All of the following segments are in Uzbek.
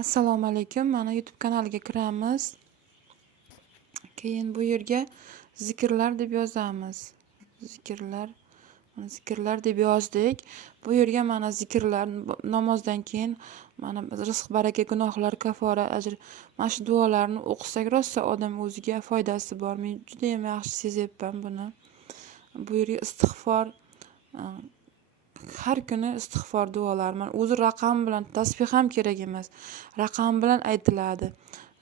Assalomu alaykum. Mana YouTube kanaliga kiramiz. Keyin bu yerga zikrlar deb yozamiz. Zikrlar deb yozdik. Bu yerga mana zikrlar namozdan keyin mana rizq, baraka, gunohlar, kafora, ajr mana shu duolarni o'qisak rosa odam o'ziga foydasi bor. Men juda ham yaxshi sezyapman buni. Bu yerga istig'for har kuni istig'for duolar. Mana o'zi raqam bilan tasbih ham kerak emas. Raqam bilan aytiladi.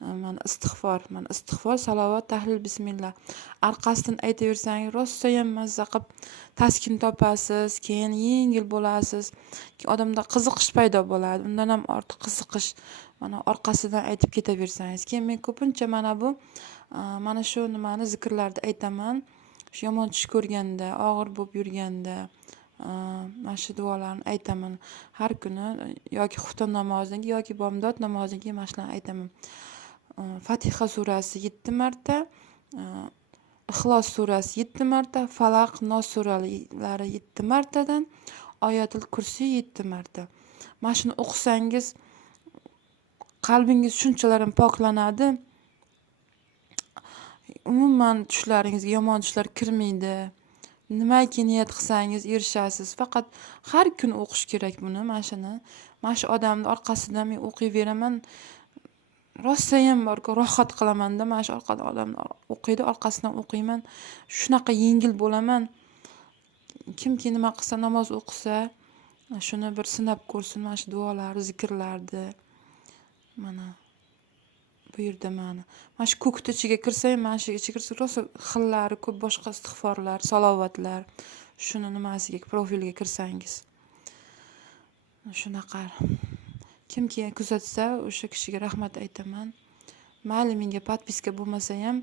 Mana istig'for, salovat, tahlil, bismillah. Orqasidan aytaversangiz rosa ham mazza qilib taskin topasiz, keyin yengil bo'lasiz. Keyin odamda qiziqish paydo bo'ladi. Undan ham ortiq qiziqish. Mana orqasidan aytib ketaversangiz. Keyin men ko'pincha mana shu nimani zikrlarda aytaman. Shu yomon tush ko'rganda, og'ir bo'lib yurganda, mana shu duolarni aytaman. Har kuni yoki xufton namozidan keyin yoki bomdod namozidan keyin mana shularni aytaman. Fatiha surasi 7 marta, Ixlos surasi 7 marta, Falaq, Nos suralari 7 martadan, Oyatul Kursi 7 marta. Mana shuni o'qisangiz qalbingiz shunchalar ham poklanadi. Umuman tushlaringizga yomon tushlar kirmaydi. Nimaki niyat qilsangiz erishasiz. Faqat har kun o'qish kerak buni, mana shuni. Mana shu odamni orqasidan men o'qiyveraman. Rosa ham borku rohat qilaman-da. Mana shu orqadan odam o'qiydi, orqasidan o'qiyman. Shunaqa yengil bo'laman. Kimki nima qilsa, namoz o'qisa, shuni bir sinab ko'rsin, mana shu duolar, zikrlarni. Mana bu yerda mana shu ko'kni ichiga kirsa ham, mana shu ichiga kirsa rosa xillari ko'p boshqa istig'forlar, salovatlar. Shuni nimasiga, profiliga kirsangiz. Shunaqa. Kimki kuzatsa, o'sha kishiga rahmat aytaman. Mayli menga podpiska bo'lmasa ham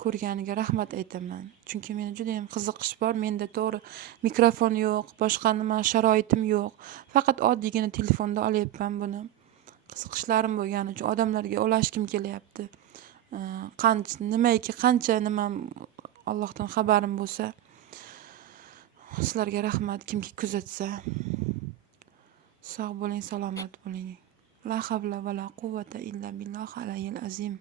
ko'rganiga rahmat aytaman. Chunki meni juda ham qiziqish bor. Menda to'g'ri mikrofon yo'q, boshqa nima sharoitim yo'q. Faqat oddiygina telefonda olyapman buni. Qiziqishlarim bo'lgani uchun odamlarga ulashgim kelyapti. Qancha nima Allohdan xabarim bo'lsa, sizlarga rahmat kimki kuzatsa. Sog' bo'ling, salomat bo'ling. La havla va la quvvata illa billohi alayil azim.